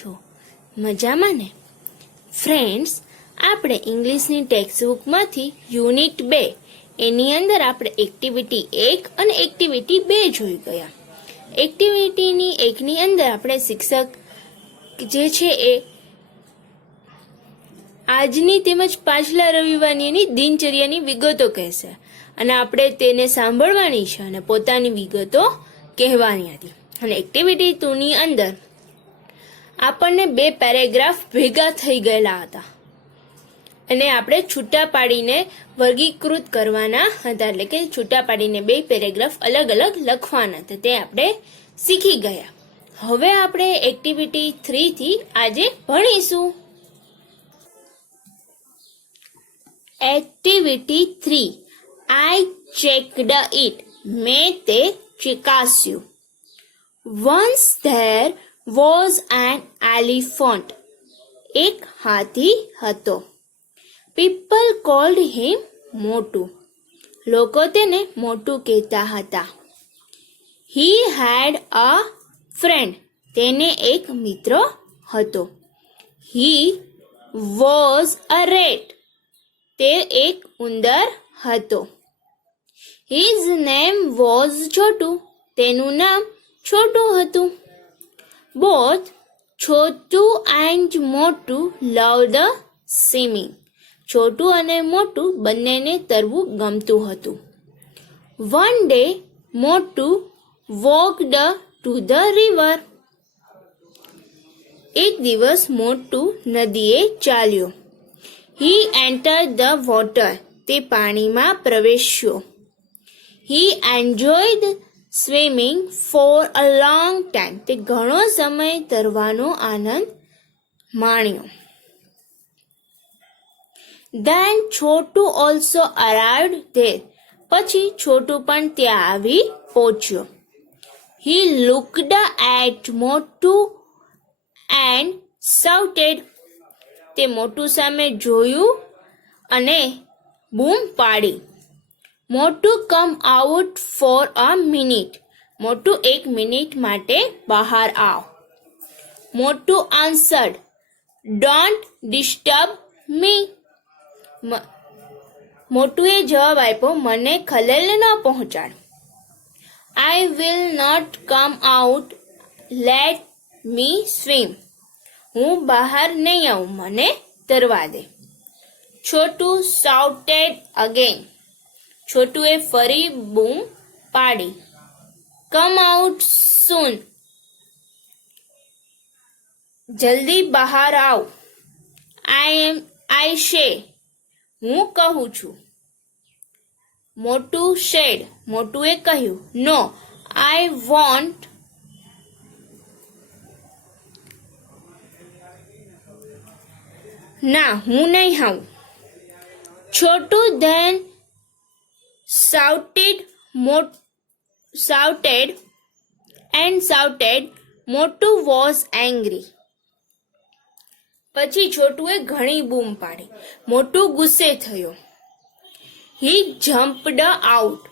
છો? મજામાં ને? ફ્રેન્ડ્સ, આપણે ઇંગ્લિશની ટેક્સ્ટ બુકમાંથી યુનિટ 2 એની અંદર આપણે એક્ટિવિટી 1 અને એક્ટિવિટી 2 જોઈ ગયા. એક્ટિવિટીની 1ની અંદર આપણે શિક્ષક જે છે એ આજની તેમજ પાછલા રવિવારની એની દિનચર્યાની વિગતો કહેશે અને આપણે તેને સાંભળવાની છે અને પોતાની વિગતો કહેવાની હતી. અને એક્ટિવિટી 2ની અંદર આપણને 2 પેરેગ્રાફ ભેગા થઈ ગયેલા હતા અને આપણે છૂટા પાડીને વર્ગીકૃત કરવાના હતા, એટલે કે છૂટા પાડીને 2 પેરેગ્રાફ અલગ અલગ લખવાના હતા. તે આપણે શીખી ગયા. હવે આપણે એક્ટિવિટી 3 થી આજે ભણીશું. Activity 3 I checked it. મેં તે ચકાસ્યું. Once there was an elephant. એક હાથી હતો. People called him મોટું. લોકો તેને મોટું કહેતા હતા. He had a friend. તેને એક મિત્ર હતો. He was a rat. તે એક ઉંદર હતો. His name was છોટું. તેનું નામ છોટું હતું. Both છોટું and મોટું loved the swimming. છોટું અને મોટું બંનેને તરવું ગમતું હતું. One day મોટું walked to the river. એક દિવસ મોટું નદીએ ચાલ્યો. He entered the water. તે પાણીમાં પ્રવેશ્યો. He enjoyed swimming for a long time. તે ઘણો સમય તરવાનો આનંદ માણ્યો. Then Chhotu also arrived there. પછી છોટું પણ ત્યાં આવી પહોંચ્યો. He looked at મોટું and shouted. તે મોટું સામે જોયું અને બૂમ પાડી. મોટું come out for a minute. મોટું 1 મિનિટ માટે બહાર આવ. મોટું આન્સર્ડ, ડોન્ટ ડિસ્ટર્બ મી. મોટુએ જવાબ આપ્યો, મને ખલેલ ન પહોંચાડ. I will not come out, let me swim. હું બહાર નહીં આવું, મને તરવા દે. છોટું શાઉટેડ અગેન. છોટુએ ફરી બૂમ પાડી. કમ આઉટ સૂન. જલ્દી બહાર આવ. આઈ સે. હું કહું છું. મોટું શેડ. મોટુએ કહ્યું, નો આઈ વોન્ટ. ના, હું નહીં આવું. છોટું ધેન shouted and shouted. મોટું was angry. પછી છોટુએ ઘણી બૂમ પાડી. મોટું ગુસ્સે થયો. He jumped out.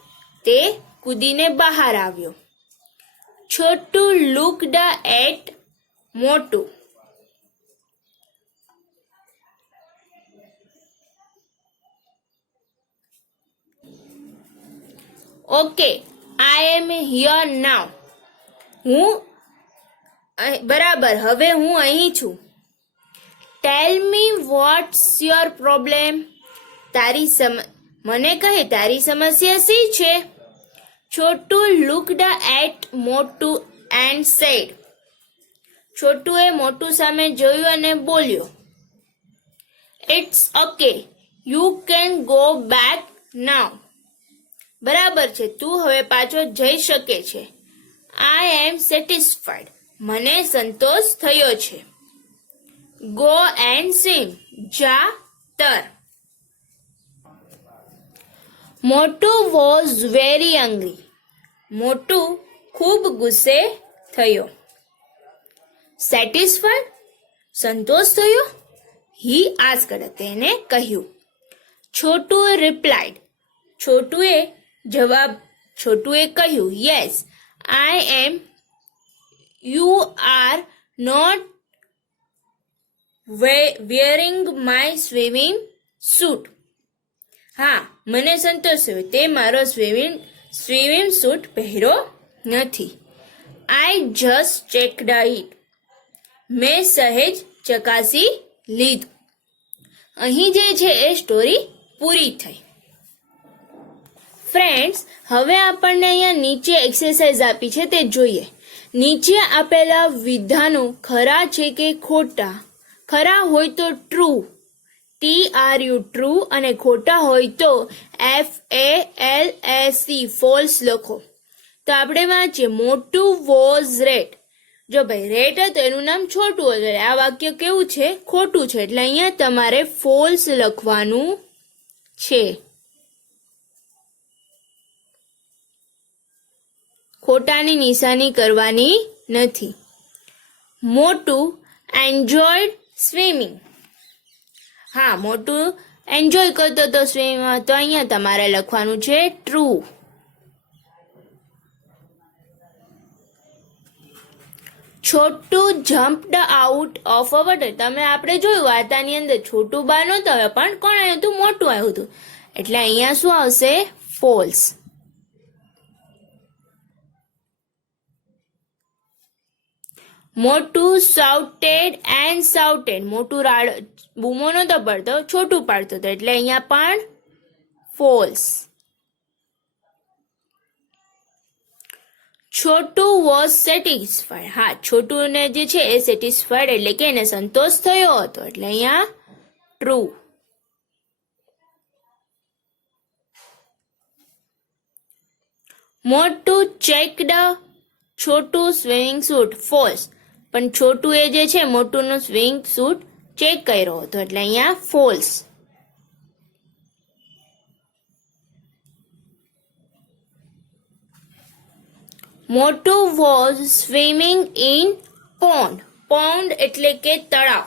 તે કૂદીને બહાર આવ્યો. છોટું looked at મોટું. Okay, I am here now. બરાબર, હવે હું અહીં છું. Tell me what's your problem. મને કહે તારી સમસ્યા શી છે? છોટું looked at મોટું and said. છોટુએ મોટું સામે જોયું અને બોલ્યો, It's okay, you can go back now. બરાબર છે, તું હવે પાછો જઈ શકે છે. I am satisfied. મને સંતોષ થયો છે. Go and swim. જા તર. મોટું was very angry. મોટું ખૂબ ગુસ્સે થયો. Satisfied? સંતોષ થયો? He asked. તેને કહ્યું. છોટું replied. છોટુએ કહ્યું, Yes, I am. You are not wearing my swimming suit. હા, મને સંતોષ થયો, તે મારો સ્વિમિંગ સૂટ પહેર્યો નથી. I just checked it. મેં સહેજ ચકાસી લીધું. અહીં જે છે એ સ્ટોરી પૂરી થઈ. ફ્રેન્ડ્સ, હવે આપણને અહીંયા નીચે એક્સરસાઇઝ આપી છે તે જોઈએ. નીચે આપેલા વિધાનો ખરા છે કે ખોટા? ખરા હોય તો ટ્રુ, TRU ટ્રુ, અને ખોટા હોય તો FALSE ફોલ્સ લખો. તો આપણે વાંચીએ, મોટું વોઝ રેટ. જો ભાઈ રેટ હતું એનું નામ છોટું હતું, આ વાક્ય કેવું છે? ખોટું છે. એટલે અહીંયા તમારે ફોલ્સ લખવાનું છે. ખોટાની નિશાની કરવાની નથી. મોટું એન્જોયડ સ્વિમિંગ. હા, મોટું એન્જોય કરતો હતો સ્વિમિંગમાં, તો અહીંયા તમારે લખવાનું છે true. Chhotu jumped out of a water. આપણે જોયું વાર્તાની અંદર છોટું બહાર નહોતું આવ્યું, પણ કોણ આવ્યું હતું? મોટું આવ્યું હતું. એટલે અહીંયા શું આવશે? ફોલ્સ. મોટું શાઉટેડ એન્ડ શાઉટેડ. મોટું બૂમો નહોતો પડતો, છોટું પાડતો હતો, એટલે અહીંયા પણ ફોલ્સ. Chhotu was satisfied. હા, છોટુને જે છે એ સેટિસ્ફાઈડ એટલે કે એને સંતોષ થયો હતો, એટલે અહીંયા ટ્રુ. મોટું ચેકડ છોટું સ્વિમિંગ સૂટ. ફોલ્સ. પણ છોટું એ જે છે મોટુંનું સ્વિમિંગ સૂટ ચેક કર્યો હતો, એટલે અહીંયા ફોલ્સ. મોટું was swimming in pond. Pond એટલે કે તળાવ.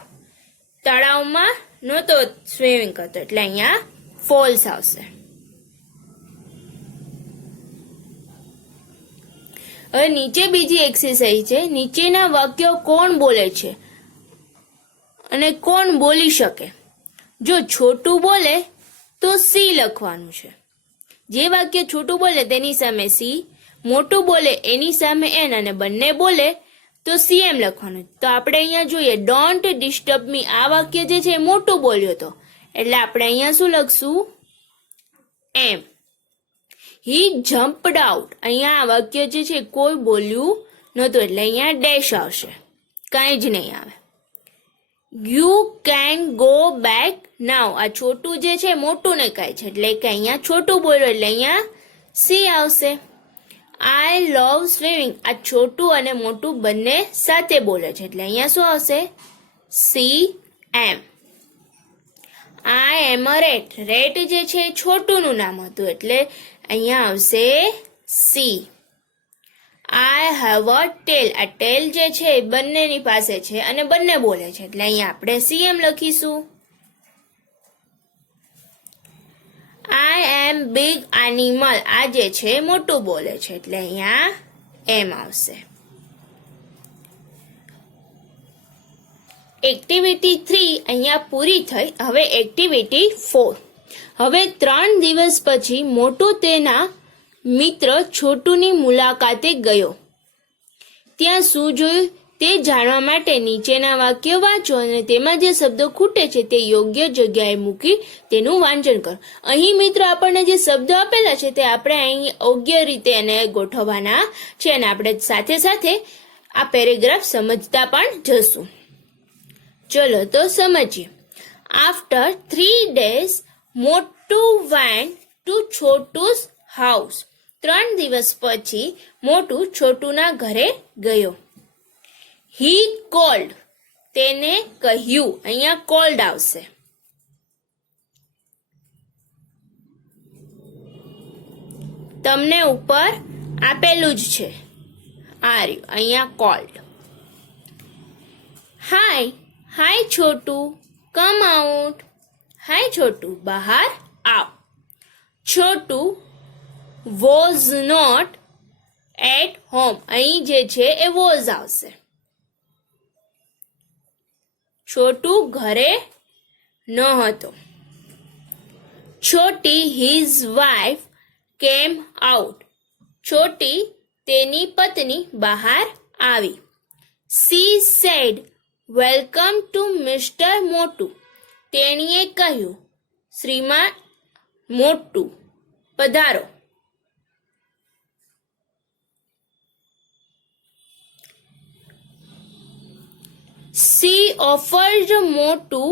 તળાવમાં નહોતો સ્વિમિંગ કરતો, એટલે અહીંયા ફોલ્સ આવશે. હવે નીચે બીજી એક્સરસાઇઝ છે. નીચેના વાક્યો કોણ બોલે છે અને કોણ બોલી શકે? જો છોટું બોલે તો સી લખવાનું છે. જે વાક્ય છોટું બોલે તેની સામે સી, મોટું બોલે એની સામે એન, અને બંને બોલે તો CM લખવાનું. તો આપણે અહીંયા જોઈએ, ડોન્ટ ડિસ્ટર્બ મી. આ વાક્ય જે છે એ મોટું બોલ્યો હતો, એટલે આપણે અહીંયા શું લખશું? એમ. હી જમ્પડ આઉટ. અહીંયા આ વાક્ય જે છે કોઈ બોલ્યું નહોતું, એટલે અહીંયા ડેશ આવશે, કાંઈ જ નહીં આવે. યુ કેન ગો બેક નાઉ. આ છોટું જે છે મોટું ને કહે છે, એટલે કે અહીંયા છોટું બોલ્યો, એટલે અહીંયા સી આવશે. આઈ લવ સ્વિમિંગ. આ છોટું અને મોટું બંને સાથે બોલે છે, એટલે અહીંયા શું આવશે? CM. I am a rate. Rate જે છે છોટુંનું નામ હતું, એટલે અહીંયા આવશે સી. આઈ હેવ અ ટેલ. આ ટેલ જે છે એ બંનેની પાસે છે અને બંને બોલે છે, એટલે અહીંયા આપણે CM લખીશું. આઈ એમ બિગ એનિમલ. આ જે છે મોટું બોલે છે, એટલે અહીંયા એમ આવશે. એક્ટિવિટી 3 અહીંયા પૂરી થઈ. હવે એક્ટિવિટી 4. હવે 3 દિવસ પછી મોટું તેના મિત્ર છોટુની મુલાકાતે ગયો. ત્યાં શું જોયું તે જાણવા માટે નીચેના વાક્યો વાંચો અને તેમાં જે શબ્દો ખૂટે છે તે યોગ્ય જગ્યાએ મૂકી તેનું વાંચન કરો. અહીં મિત્રો આપણને જે શબ્દો આપેલા છે તે આપણે અહીં યોગ્ય રીતે એને ગોઠવવાના છે, અને આપણે સાથે સાથે આ પેરેગ્રાફ સમજતા પણ જશું. ચલો તો સમજીએ. આફ્ટર 3 days મોટું વેન્ટ ટુ છોટુસ હાઉસ. 3 દિવસ પછી મોટું છોટુના ઘરે ગયો. હી કોલ્ડ. તેને કહ્યું. અહીંયા કોલ્ડ આવશે. તમને ઉપર આપેલું જ છે આ રહ્યું, અહીંયા કોલ્ડ. હાય છોટું, કમ આઉટ. હાય છોટું, બહાર આવ. છોટું વોઝ નોટ એટ હોમ. અહીં જે છે એ વોઝ આવશે. છોટુ ઘરે ન હતો. છોટી હિઝ વાઇફ કેમ આઉટ. છોટી તેની પત્ની બહાર આવી. C sad welcome to mister મોટુ. તેણીએ કહ્યું, શ્રીમાન મોટુ પધારો. સી ઓફર્ડ મોટુ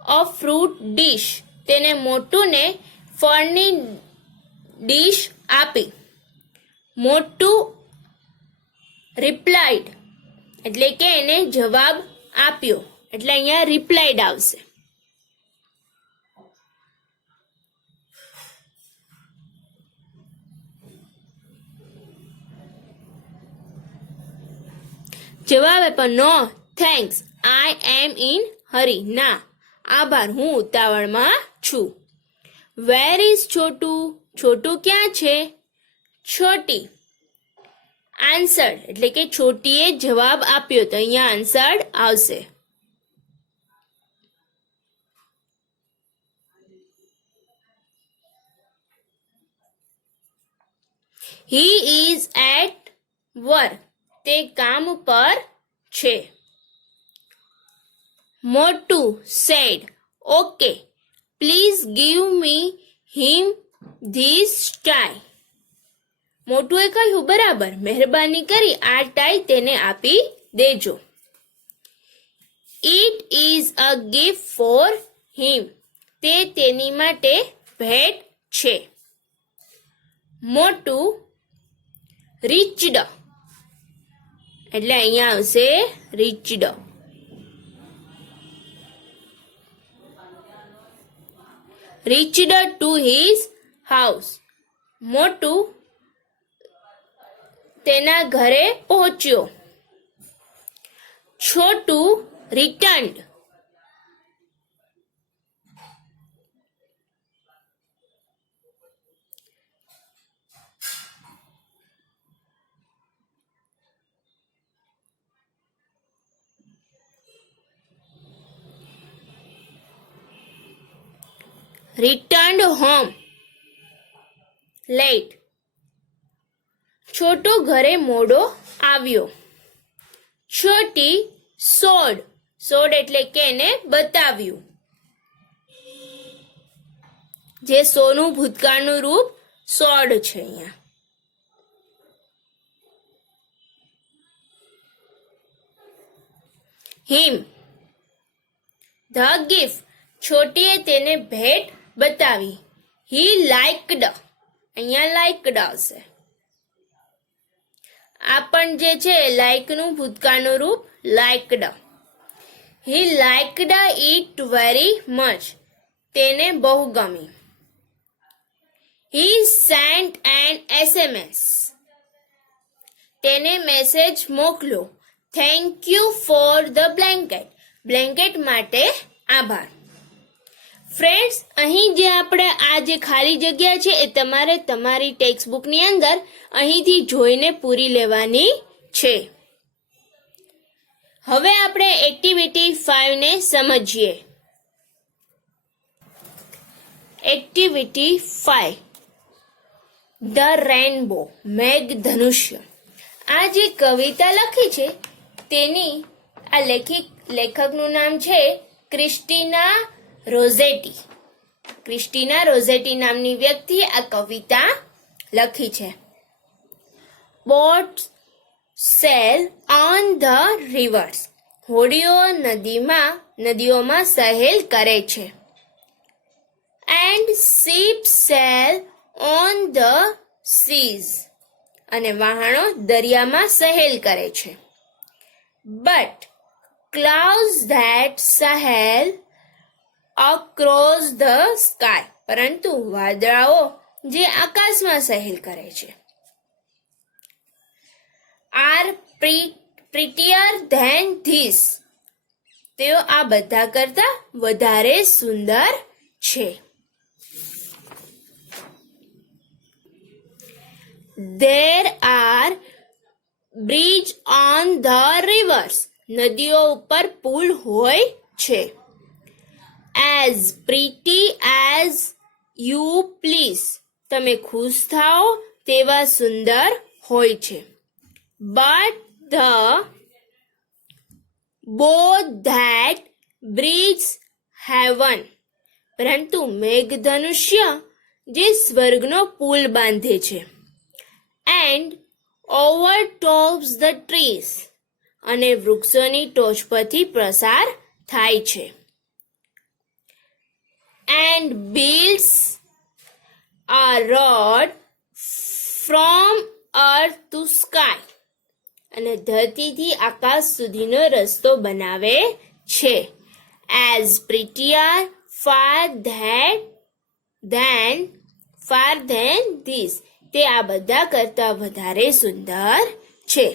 અ ફ્રૂટ ડીશ. તેને મોટુને ફળની ડીશ આપી. મોટુ રિપ્લાઇડ એટલે કે એને જવાબ આપ્યો, એટલે અહીંયા રિપ્લાઇડ આવશે. જવાબ આપ્યો, નો થેન્ક્સ, આઈ એમ ઇન હરી. ના આભાર, હું ઉતાવળમાં છું. Where is Chhotu. છોટુ ક્યાં છે? છોટી આન્સર્ડ એટલે કે છોટીએ જવાબ આપ્યો, તો અહીંયા આન્સર્ડ આવશે. He is at work. તે કામ પર છે. Motu said okay, please give me him this tie. મોટુએ કહ્યું, બરાબર, મહેરબાની કરી આ ટાઈ તેને આપી દેજો. It is a gift for him. તે તેની માટે ભેટ છે. મોટુ રીચડ એટલે અહીંયા આવશે reached. Reached to his house. મોટુ તેના ઘરે પહોંચ્યો. Chhotu returned. returned home late. છોટો ઘરે મોડો આવ્યો. છોટી સોડ. સોડ એટલે કે એને બતાવ્યું. જે સોનું ભૂતકાળનું રૂપ સોડ છે અહીંયા. હિમ ધ ગિફ્ટ. છોટીએ તેને ભેટ બતાવી. હી લાઇકડ. અહીંયા લાઇકડ આવશે. આ પણ જે છે લાઇકનું ભૂતકાળનું રૂપ liked. He liked it very much. તેને બહુ ગમી. હી સેન્ટ એન SMS. તેને મેસેજ મોકલો. Thank you for the blanket. Blanket માટે આભાર. ફ્રેન્ડ્સ, અહીં જે આપણે આ જે ખાલી જગ્યા છે એ તમારે તમારી ટેક્સ્ટ બુકની અંદર અહીંથી જોઈને પૂરી લેવાની છે. હવે આપણે એક્ટિવિટી 5 ને સમજીએ. Activity 5 the rainbow. મેઘધનુષ્ય. આ જે કવિતા લખી છે તેની આ લેખકનું નામ છે ક્રિસ્ટીના રોઝેટી. ક્રિસ્ટીના રોઝેટી નામની વ્યક્તિ આ કવિતા લખી છે. Boats sail on the rivers. હોડીઓ નદીઓમાં સહેલ કરે છે. And ship sail on the seas. અને વહાણો દરિયામાં સહેલ કરે છે. But clouds that sail across the sky. પરંતુ વાદળાઓ જે આકાશમાં સહેલ કરે છે આર પ્રિટિયર ધેન ધીસ. તેઓ આ બધા કરતા વધારે સુંદર છે. There are bridge on the rivers. નદીઓ ઉપર પુલ હોય છે. As pretty as you please, તમે ખુશ થાઓ તેવા સુંદર હોય છે. But the boat that bridges heaven, પરંતુ મેઘધનુષ્ય જે સ્વર્ગનો પુલ બાંધે છે. એન્ડ overtops the trees, અને વૃક્ષોની ટોચ પરથી પ્રસાર થાય છે. And builds a road from earth to sky, અને ધરતીથી આકાશ સુધીનો રસ્તો બનાવે છે. As prettier far than this, તે આ બધા કરતા વધારે સુંદર છે.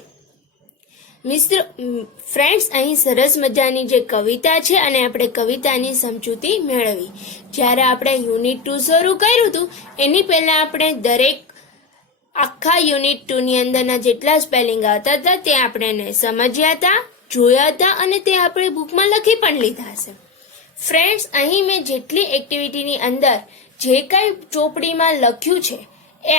ફ્રેન્ડ્સ, અહીં સરસ મજાની જે કવિતા છે અને આપણે કવિતાની સમજૂતી મેળવી. જ્યારે આપણે યુનિટ 2 શરૂ કર્યું હતું એની પહેલા આપણે દરેક આખા યુનિટ 2 ની અંદરના જેટલા સ્પેલિંગ આવતા હતા તે આપણે સમજ્યા હતા, જોયા હતા અને તે આપણે બુકમાં લખી પણ લીધા હશે. ફ્રેન્ડ્સ, અહીં મેં જેટલી એક્ટિવિટીની અંદર જે કંઈ ચોપડીમાં લખ્યું છે એ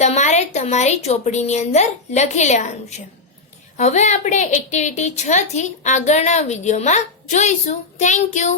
તમારે તમારી ચોપડીની અંદર લખી લેવાનું છે. હવે આપણે એક્ટિવિટી 6 થી આગળના વિડીયોમાં જોઈશું. Thank you.